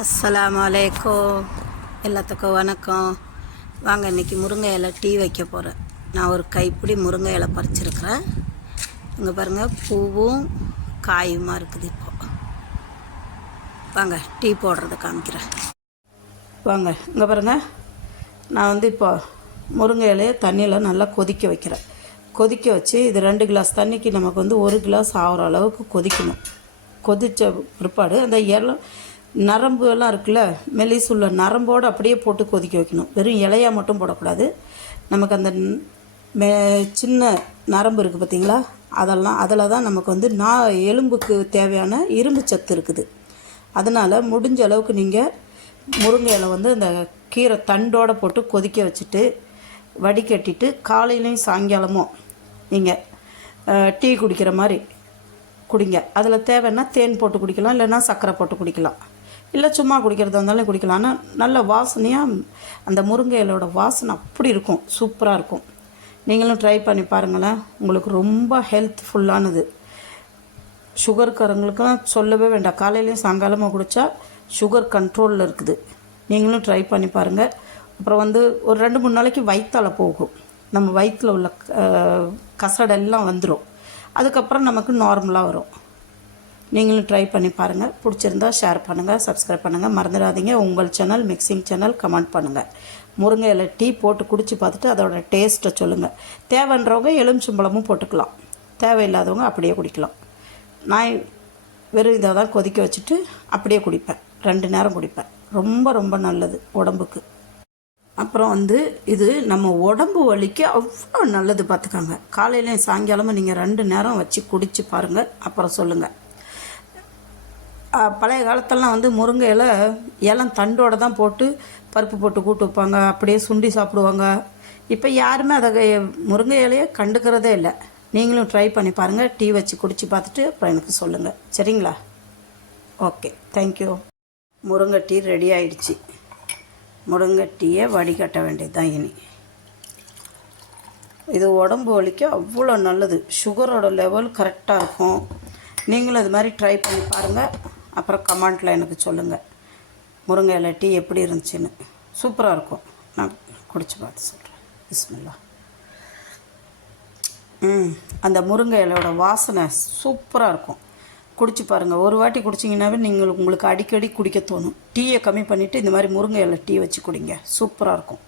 அஸ்ஸலாமு அலைக்கும். எல்லாத்துக்கும் வணக்கம். வாங்க, இன்றைக்கி முருங்கை இலை டீ வைக்க போகிறேன். நான் ஒரு கைப்பிடி முருங்கை இலை பறிச்சிருக்கிறேன். இங்கே பாருங்கள், பூவும் காயுமா இருக்குது. இப்போது வாங்க டீ போடுறத காமிக்கிறேன். வாங்க, இங்கே பாருங்கள், நான் இப்போ முருங்கை இலையை தண்ணியில் நல்லா கொதிக்க வைக்கிறேன். கொதிக்க வச்சு இது 2 கிளாஸ் தண்ணிக்கு நமக்கு 1 கிளாஸ் ஆகிற அளவுக்கு கொதிக்கணும். கொதித்த பிற்பாடு அந்த இலை நரம்பு எல்லாம் இருக்குல்ல, மெலிசு உள்ள நரம்போடு அப்படியே போட்டு கொதிக்க வைக்கணும். வெறும் இலையாக மட்டும் போடக்கூடாது. நமக்கு அந்த சின்ன நரம்பு இருக்குது பார்த்திங்களா, அதில் தான் நமக்கு எலும்புக்கு தேவையான இரும்பு சத்து இருக்குது. அதனால் முடிஞ்ச அளவுக்கு நீங்கள் முருங்கை இலை இந்த கீரை தண்டோடு போட்டு கொதிக்க வச்சுட்டு வடிகட்டிட்டு காலையிலையும் சாயங்காலமும் நீங்கள் டீ குடிக்கிற மாதிரி குடிங்க. அதில் தேவைன்னா தேன் போட்டு குடிக்கலாம், இல்லைன்னா சர்க்கரை போட்டு குடிக்கலாம், இல்லை சும்மா குடிக்கிறதா இருந்தாலும் குடிக்கலாம். ஆனால் நல்ல வாசனையாக அந்த முருங்கை இலையோட வாசனை அப்படி இருக்கும், சூப்பராக இருக்கும். நீங்களும் ட்ரை பண்ணி பாருங்களேன். உங்களுக்கு ரொம்ப ஹெல்த்ஃபுல்லானது. சுகர்காரங்களுக்கும் சொல்லவே வேண்டாம். காலையிலையும் சாயங்காலமாக குடித்தா சுகர் கண்ட்ரோலில் இருக்குது. நீங்களும் ட்ரை பண்ணி பாருங்கள். அப்புறம் ஒரு 2-3 நாளைக்கு வயிற்றால் போகும். நம்ம வயிற்றில் உள்ள கசடெல்லாம் வந்துடும். அதுக்கப்புறம் நமக்கு நார்மலாக வரும். நீங்களும் ட்ரை பண்ணி பாருங்கள். பிடிச்சிருந்தா ஷேர் பண்ணுங்கள், சப்ஸ்கிரைப் பண்ணுங்கள். மறந்துடாதீங்க, உங்கள் சேனல் மிக்சிங் சேனல் கமெண்ட் பண்ணுங்கள். முருங்கை இலை டீ போட்டு குடித்து பார்த்துட்டு அதோட டேஸ்ட்டை சொல்லுங்கள். தேவைன்றவங்க எலுமிச்சம்பழமும் போட்டுக்கலாம், தேவையில்லாதவங்க அப்படியே குடிக்கலாம். நான் வெறும் இதை தான் கொதிக்க வச்சுட்டு அப்படியே குடிப்பேன். 2 நேரம் குடிப்பேன். ரொம்ப ரொம்ப நல்லது உடம்புக்கு. அப்புறம் இது நம்ம உடம்பு வலிக்கு அவ்வளோ நல்லது, பார்த்துக்காங்க. காலையிலையும் சாயங்காலமும் நீங்கள் 2 நேரம் வச்சு குடித்து பாருங்கள், அப்புறம் சொல்லுங்கள். பழைய காலத்தெல்லாம் முருங்கை இலம் தண்டோடு தான் போட்டு பருப்பு போட்டு கூட்டு வைப்பாங்க, அப்படியே சுண்டி சாப்பிடுவாங்க. இப்போ யாருமே அதை முருங்கை இலையை கண்டுக்கிறதே இல்லை. நீங்களும் ட்ரை பண்ணி பாருங்கள். டீ வச்சு குடித்து பார்த்துட்டு அப்புறம் எனக்கு சொல்லுங்கள், சரிங்களா? Okay, thank you. முருங்கை டீ ரெடி ஆயிடுச்சு. முருங்கை டீயை வடிகட்ட வேண்டியது தான் இனி. இது உடம்பு வலிக்கு அவ்வளோ நல்லது. சுகரோட லெவல் கரெக்டாக இருக்கும். நீங்களும் இது மாதிரி ட்ரை பண்ணி பாருங்கள், அப்புறம் கமெண்ட்டில் எனக்கு சொல்லுங்கள் முருங்கை இலை டீ எப்படி இருந்துச்சுன்னு. சூப்பராக இருக்கும். நான் குடிச்சு பார்த்து சொல்கிறேன். பிஸ்மில்லா. அந்த முருங்கை இலையோட வாசனை சூப்பராக இருக்கும். குடிச்சு பாருங்கள். ஒரு வாட்டி குடிச்சிங்கன்னாவே உங்களுக்கு அடிக்கடி குடிக்க தோணும். டீயை கம்மி பண்ணிவிட்டு இந்த மாதிரி முருங்கை இலை டீ வச்சு குடிங்க. சூப்பராக இருக்கும்.